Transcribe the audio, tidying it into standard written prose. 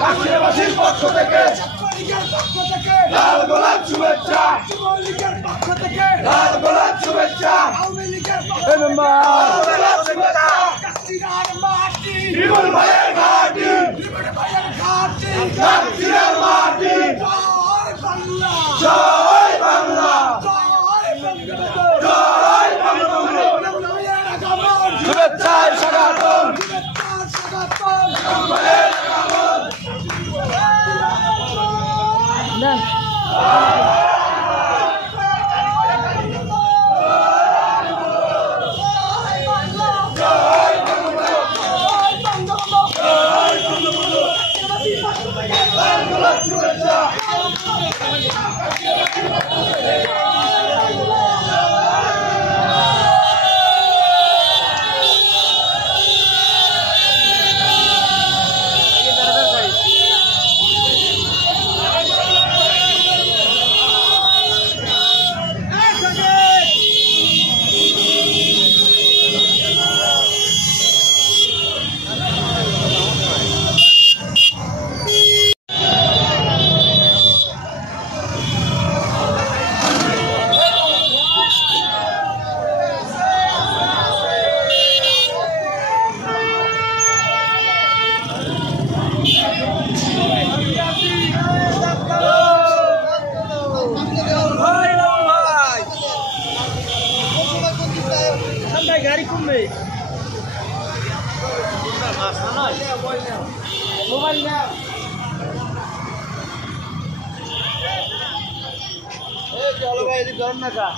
কাশিয়াবাসীর পক্ষ থেকে লাল গোলাপ শুভেচ্ছা, যুবলীগের পক্ষ থেকে লাল গোলাপ শুভেচ্ছা, আওয়ামী লীগের পক্ষ থেকে লাল গোলাপ শুভেচ্ছা। কাশিয়ার মাটি বিমল ভাইয়ের ঘাটি, বিমল ভাইয়ের ঘাটি, কাশিয়ার মাটি। জয় বাংলা, জয় বাংলা, জয় বঙ্গবন্ধু, জয় বঙ্গবন্ধু। ভাইয়ের আগমন, শুভেচ্ছায় স্বাগতম, শুভেচ্ছায় স্বাগতম। ভাইয়ের আগমন না গাড়ি কমবে মোবাইল না চলো ভাই এদিকে ধর না কা